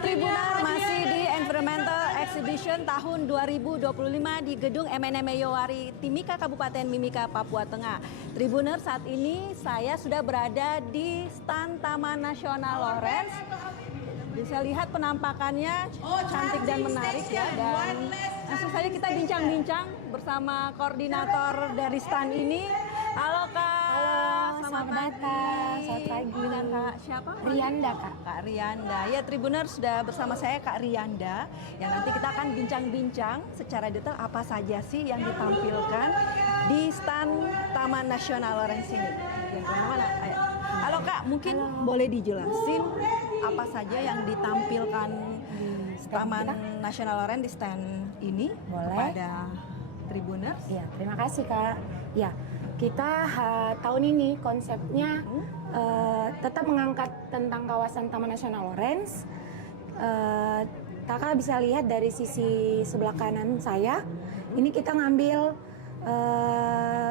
Tribunar masih di Environmental Exhibition tahun 2025 di gedung MNM Yowari Timika, Kabupaten Mimika, Papua Tengah. Tribunar, saat ini saya sudah berada di stand Taman Nasional Lawrence. Bisa lihat penampakannya cantik dan menarik ya. Dan langsung saja kita bincang-bincang bersama koordinator dari stand ini. Halo Kak. Halo, selamat datang. Selamat pagi. Dengan Kak siapa? Rianda, Kak. Kak Rianda. Ya, Tribuner, sudah bersama saya Kak Rianda. Yang nanti kita akan bincang-bincang secara detail apa saja sih yang ditampilkan di stand Taman Nasional Lawrence ini. Yang kemana-mana? Ayo. Halo Kak, mungkin boleh dijelasin apa saja yang ditampilkan Taman Nasional Lawrence di stand ini kepada Tribuners? Ya, terima kasih Kak. Ya, kita tahun ini konsepnya tetap mengangkat tentang kawasan Taman Nasional Lawrence. Kakak bisa lihat dari sisi sebelah kanan saya, ini kita ngambil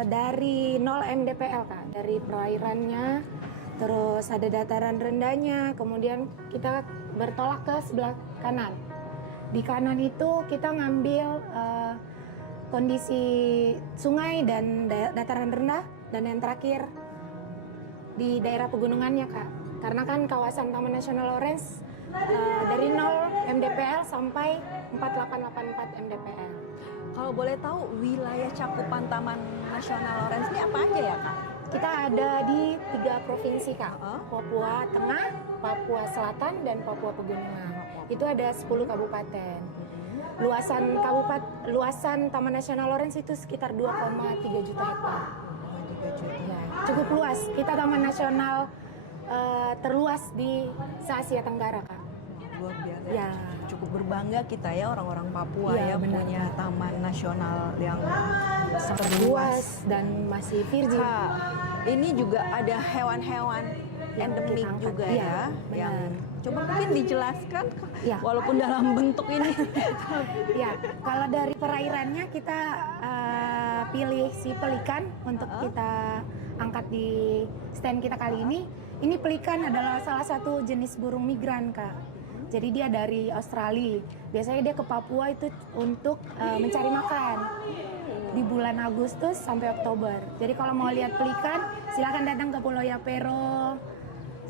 dari 0 mdpl Kak, dari perairannya, terus ada dataran rendahnya, kemudian kita bertolak ke sebelah kanan. Di kanan itu kita ngambil kondisi sungai dan dataran rendah, dan yang terakhir di daerah pegunungannya Kak. Karena kan kawasan Taman Nasional Lawrence dari 0 mdpl sampai 4884 mdpl. Kalau boleh tahu wilayah cakupan Taman Nasional Lawrence ini apa aja ya Kak? Kita ada di 3 provinsi Kak, Papua Tengah, Papua Selatan, dan Papua Pegunungan. Itu ada 10 kabupaten. Luasan Taman Nasional Lawrence itu sekitar 2,3 juta hektar. Ya, cukup luas. Kita Taman Nasional terluas di se-Asia Tenggara Kak. Luar biasa. Ya. Cukup berbangga kita ya orang-orang Papua Ya, benar, punya Kak. taman nasional yang sangat Luas dan masih virgin. Kak, ini juga ada hewan-hewan Yang endemik kita angkat. juga Iya, ya. benar. Yang coba mungkin dijelaskan Iya. walaupun dalam bentuk ini. Ya, kalau dari perairannya kita pilih si pelikan untuk kita angkat di stand kita kali ini. Ini pelikan adalah salah satu jenis burung migran Kak. Jadi dia dari Australia. Biasanya dia ke Papua itu untuk mencari makan di bulan Agustus sampai Oktober. Jadi kalau mau lihat pelikan, silakan datang ke Pulau Yapero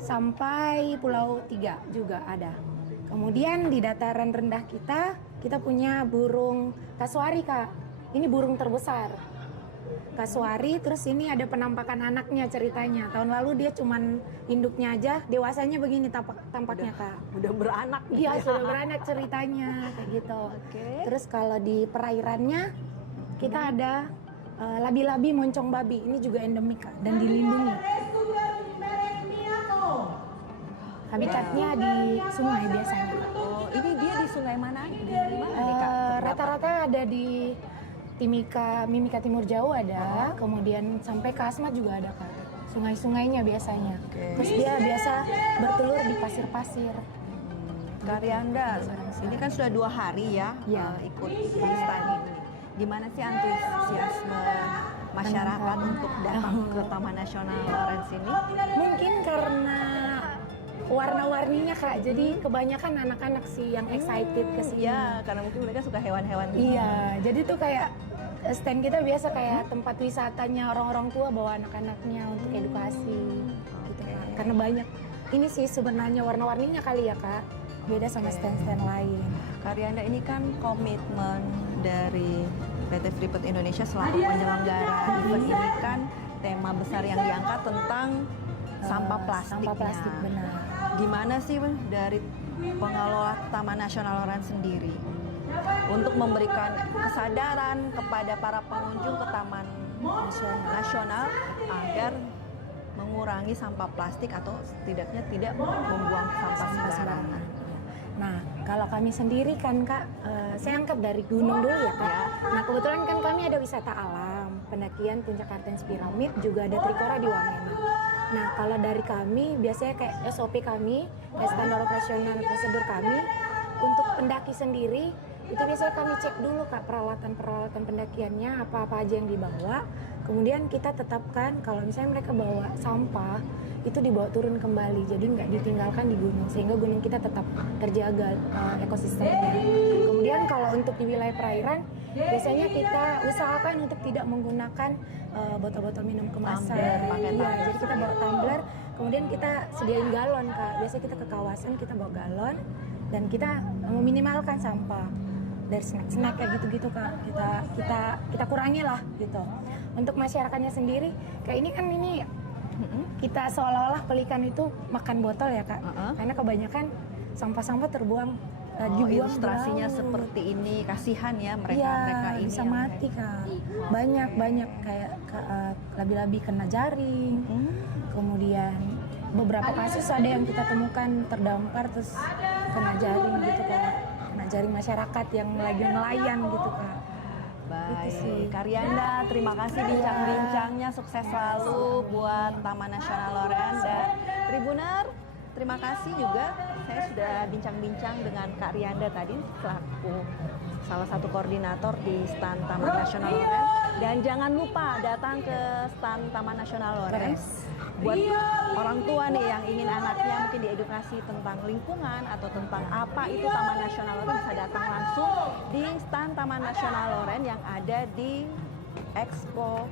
sampai Pulau 3 juga ada. Kemudian di dataran rendah kita punya burung kasuari Kak. Ini burung terbesar. Kasuari, terus ini ada penampakan anaknya ceritanya. Tahun lalu dia cuman induknya aja, dewasanya begini tampaknya Kak. Udah beranak. Iya, sudah beranak ceritanya kayak gitu. Oke. Terus kalau di perairannya kita ada labi-labi moncong babi. Ini juga endemik Kak, dan dilindungi. Habitatnya di sungai biasanya Kak. Oh, ini dia di sungai mana? Di mana nih Kak? Rata-rata ada di Mimika Timur Jauh ada, kemudian sampai ke Asmat juga ada Kak. Sungai-sungainya biasanya. Terus dia biasa bertelur di pasir-pasir. Kak Rianda, ini kan sudah 2 hari ya, ikut di stand ini. Gimana sih antusiasme masyarakat untuk datang ke Taman Nasional Lawrence ini? Mungkin karena warna-warninya Kak, jadi kebanyakan anak-anak sih yang excited ke sini. Iya, karena mungkin mereka suka hewan-hewan. Iya, jadi tuh kayak stand kita biasa kayak tempat wisatanya orang-orang tua bawa anak-anaknya untuk edukasi gitu Kak. Karena banyak. Ini sih sebenarnya warna-warninya kali ya Kak. Beda sama stand-stand lain. Kak Rianda, ini kan komitmen dari PT Freeport Indonesia selaku penyelenggara event ini kan tema besar yang diangkat tentang sampah plastik. Sampah plastik, benar. Gimana sih dari pengelola Taman Nasional Lawrence sendiri untuk memberikan kesadaran kepada para pengunjung ke Taman Nasional agar mengurangi sampah plastik atau setidaknya tidak membuang sampah sembarangan? Nah, kalau kami sendiri kan Kak, saya angkat dari gunung dulu ya Kak. Nah, kebetulan kan kami ada wisata alam, pendakian Puncak Kartens Piramid, juga ada Trikora di Wamena. Nah, kalau dari kami, biasanya kayak SOP kami, standar operasional prosedur kami, untuk pendaki sendiri, itu biasanya kami cek dulu Kak peralatan pendakiannya, apa-apa aja yang dibawa. Kemudian kita tetapkan kalau misalnya mereka bawa sampah itu dibawa turun kembali, jadi nggak ditinggalkan di gunung sehingga gunung kita tetap terjaga ekosistemnya. Kemudian kalau untuk di wilayah perairan biasanya kita usahakan untuk tidak menggunakan botol-botol minum kemasan. Iya, jadi kita bawa tumbler, kemudian kita sediain galon Kak. Biasanya kita ke kawasan kita bawa galon dan kita meminimalkan sampah dari snack-snack kayak gitu-gitu Kak. Kita kurangi lah gitu. Untuk masyarakatnya sendiri kayak ini kan kita seolah-olah pelikan itu makan botol ya Kak. Karena kebanyakan sampah-sampah terbuang dibuang ilustrasinya di laut. seperti ini, kasihan ya mereka Iya, ini bisa yang mati Kak. Banyak kayak labi-labi kena jaring. Kemudian beberapa kasus ada yang kita temukan terdampar terus kena jaring gitu Kak. Kena jaring masyarakat yang lagi nelayan gitu Kak. Gitu sih. Baik, Karyanda, terima kasih bincang-bincangnya, sukses selalu buat Taman Nasional Loren. Dan Tribuner, terima kasih juga. Saya sudah bincang-bincang dengan Kak Rianda tadi selaku salah satu koordinator di stand Taman Nasional Loren. Dan jangan lupa datang ke stand Taman Nasional Loren. Buat orang tua nih yang ingin anaknya mungkin diedukasi tentang lingkungan atau tentang apa itu Taman Nasional Loren, bisa datang langsung di stand Taman Nasional Loren yang ada di Expo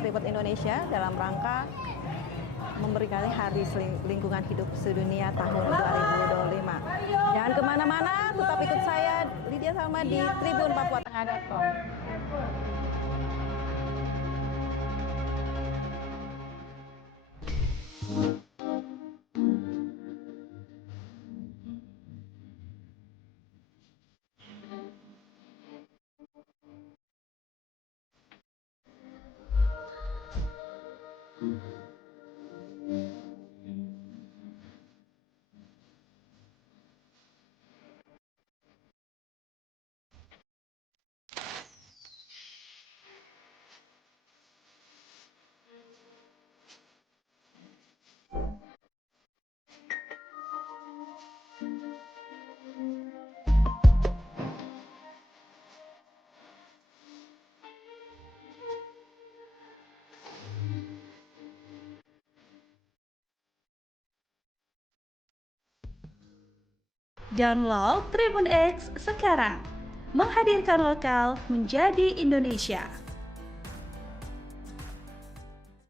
Freeport Indonesia dalam rangka memberikan Hari Lingkungan Hidup Sedunia tahun 2025. Jangan kemana-mana, tetap ikut saya Lydia Salma di tribunpapuatengah.com. Download Tribun X sekarang, menghadirkan lokal menjadi Indonesia.